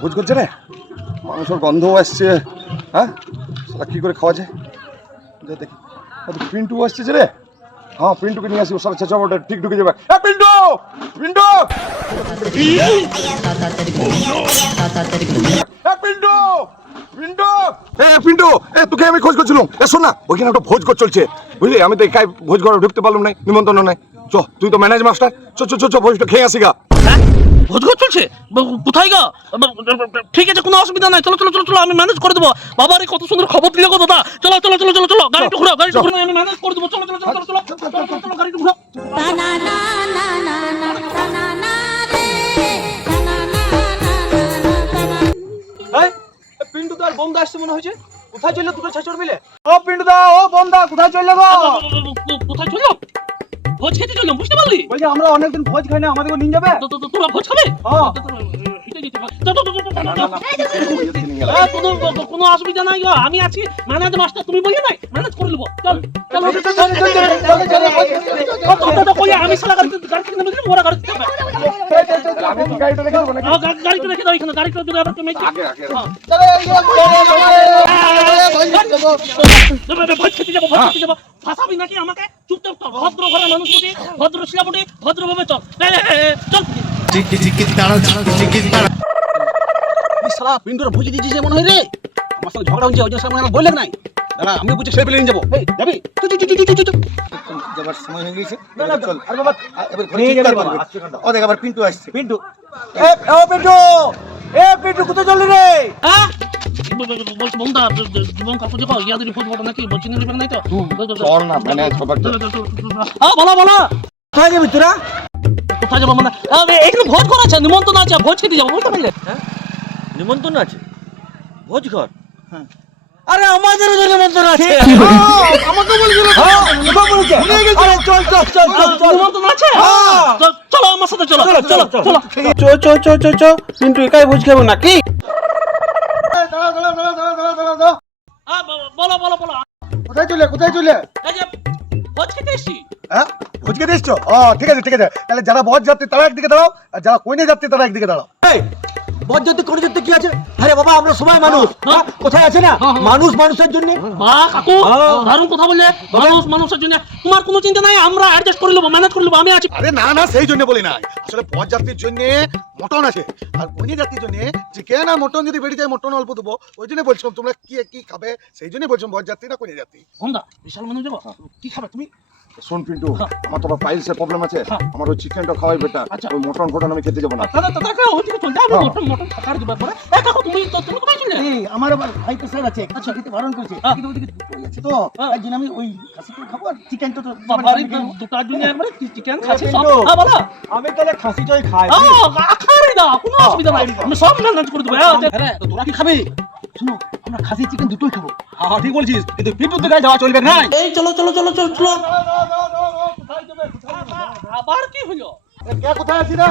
ভোজ করছে রে, মাংসর গন্ধও আসছে। হ্যাঁ, সেটা কী করে খাওয়া যায়? যা দেখি। পিন্টু আসছে রে। হ্যাঁ, পিন্টুকে নিয়ে আসি, ওর সাথে চেঁচাবো, ওটা ঠিক ঢুকে যাবে। পিন্টু, পিন্টু, পিন্টু, পিন্টু, পিন্টু, তোকে আমি খোঁজ করছিলাম। শোন না, ওইখানে একটা ভোজ কর চলছে, বুঝলি? আমি তো একাই ভোজ করে ঢুকতে পারলাম না, নিমন্ত্রণ নাই। চ, তুই তো ম্যানেজ মাস্টার, চ চ চ, ভোজটা খেয়ে আসি গা। ভোজঘর চলছে? কোথায় গা? ঠিক আছে, কোনো অসুবিধা নাই, চলো চলো চলো চলো, আমি ম্যানেজ করে দেবো। বাবার কত সুন্দর খবর দিলে গো দাদা। চলো চলো চলো চলো চলো, গাড়িটা ঘুরাও, গাড়িটা ঘুরাও, আমি ম্যানেজ করে দেবো। চলো চলো চলো চলো চলো চলো, গাড়িটা ঘুরাও। পিন্টু দার বন্ধু আসছে মনে হয়েছে। কোথায় চললো দুটো ছেচড় মিলে? ও পিন্টু দা, ও বন্ধা, কোথায় চললে গো? কোথায় চললো? ভোজ খেতে চললাম, বুঝতে পারলি? বলছি আমরা অনেকদিন ভোজ খাই না, আমাদেরকে নিয়ে যাবে? তোরা ভোজ খাবে? হ্যাঁ। কোনো অসুবিধা নাই গো, আমি আছি ম্যানেজ মাস্টার, তুমি বললে নাই, ম্যানেজ করে নেবো। চল চলো, আমি সারা গাড়ি থেকে নেমে দিলাম, ওরা গাড়িতে যাবে। গাড়িটা রেখে দেবো নাকি? গাড়িটা রেখে দাও এখানে, গাড়িটা যদি আবার কেমন ভোজ খেতে যাবো, ভোজ খেতে যাবো। ফাঁসাবি নাকি আমাকে? চুপচাপ চল, ভদ্র ঘরের মানুষ বটে, ভদ্র শিলা বটে, ভদ্রভাবে চল। চল শালা পিন্টুর ভোজ দিয়েছে মনে হয় রে। আমার সাথে ঝগড়া হচ্ছে, ওই জন্য আমার বললেন নাই। দাঁড়া, আমি বুঝে ছেলে পেলে নিয়ে যাবো। এই যাবি? যাবার সময় হয়ে গেছে। চল। আর বাবা এবার ঘরে চিৎকার করবে। ও দেখ, আবার পিন্টু আসছে। পিন্টু, ও পিন্টু, পিন্টু কোথায় চললি রে? হ্যাঁ বলছি বন্ধা, জীবন কাকু দেখো ইয়াদের ভোজ বড় নাকি বলছি নিলে নাই তো? চল না, ম্যানেজ করবার জন্য। বলো বলো, কোথায় যাবি তোরা? কোথায় যাবো মানে? এখানে ভোজ করা আছে, নিমন্ত্রণ আছে, ভোজ খেতে যাবো, বুঝতে পারলে? নিমন্ত্রণ আছে? ভোজ ঘর? আরে আমাদের নিমন্ত্রণ আছে। আমাকে বলছিল তো। চল চল চল চল চল, নিমন্ত্রণ আছে? চলো আমার সাথে, চলো চলো চলো। কিন্তু একাই ভোজ খাবো নাকি? বলো বলো বলো, কোথায় চলে, কোথায় চলে? এই যে ভোজ খেতে এসছি। হ্যাঁ, ভোজ খেতে এসছো? ঠিক আছে ঠিক আছে, তাহলে যারা বর যাত্রী তারা একদিকে দাঁড়াও, আর যারা কইনে যাত্রী তারা একদিকে দাঁড়াও। বজ্জাতে করে যেতে কি আছে? আরে বাবা, আমরা সবাই মানুষ। কোথায় আছে না, মানুষ মানুষের জন্য। কাকু দারুণ কথা বললে, মানুষ মানুষের জন্য। তোমার কোনো চিন্তা নাই, আমরা অ্যাডজাস্ট করে নেবো, ম্যানেজ করে নেবো, আমি আছি। আরে না না, সেই জন্য বলি নাই, আসলে বর যাত্রীর জন্য মটন আছে, আর কইনে যাত্রীর জন্য চিকেন আর মটন যদি বেড়ে যায়, মটন অল্প দেবো। ওই জন্য বলছিলাম তোমরা কি কি খাবে, সেই জন্য বলছিলাম বর যাত্রী না কইনে যাত্রী। বন্ধা বিশাল মানুষ যাবো, কি খাবে তুমি? শোন পিন্টু, আমার তো পাইলসের প্রবলেম আছে, আমার ওই চিকেনটা খাওয়াই বেটার। আচ্ছা। ওই মটন ফটন আমি খেতে যাবো না। দাদা ওইদিকে চলতে হবে, মটন মটন থাকার দিবার পরে। কাকু তুমি কোথায় চললে? আমার ভাই প্রেসার আছে, আচ্ছা খেতে বারণ করেছে, কিন্তু ওইদিকে দুটোই আছে তো, তাই জন্য আমি ওই খাসিটা খাবো, আর চিকেনটা তো বাবারে দুটার জন্য একবারে চিকেন খাসি সব। বলো। আমি তাহলে খাসিটাই খাই। খাই দাও, কোনো অসুবিধা নাই, আমি সব ম্যানেজ করে দেবো। আরে তোরা কি খাবি? শোনো, আমরা খাসি চিকেন দুটোই খাবো। হ্যাঁ ঠিক বলছিস, কিন্তু পিন্টুর তো গায়ে যাওয়া চলবে না। এই চলো চলো চলো চলো চলো। আবার কি হলো? কে কোথায় আছি না?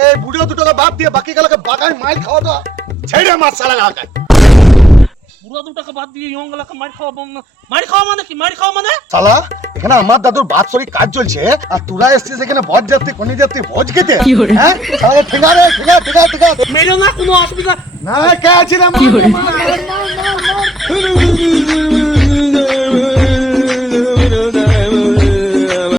এই বুড়ো দুটোকে বাদ দিয়ে বাকি গেলকে বাগান মাইল খাওয়া তো ছেড়ে মাছ সালা লাগায়। পুরো 2 টাকা বাদ দিয়ে ইয়ং গলাকে মার খাওয়া মানে কি? মার খাওয়া মানে সালা, এখানে আমার দাদুর বাৎসরিক কাজ চলছে, আর তোরা এসেছিস এখানে বর যাত্রী কোনে যাত্রী ভোজ খেতে। হ্যাঁ, তাহলে ঠিকা রে, ঠিকা। মেরো না, কোনো অসুবিধা না, কে আছি রে?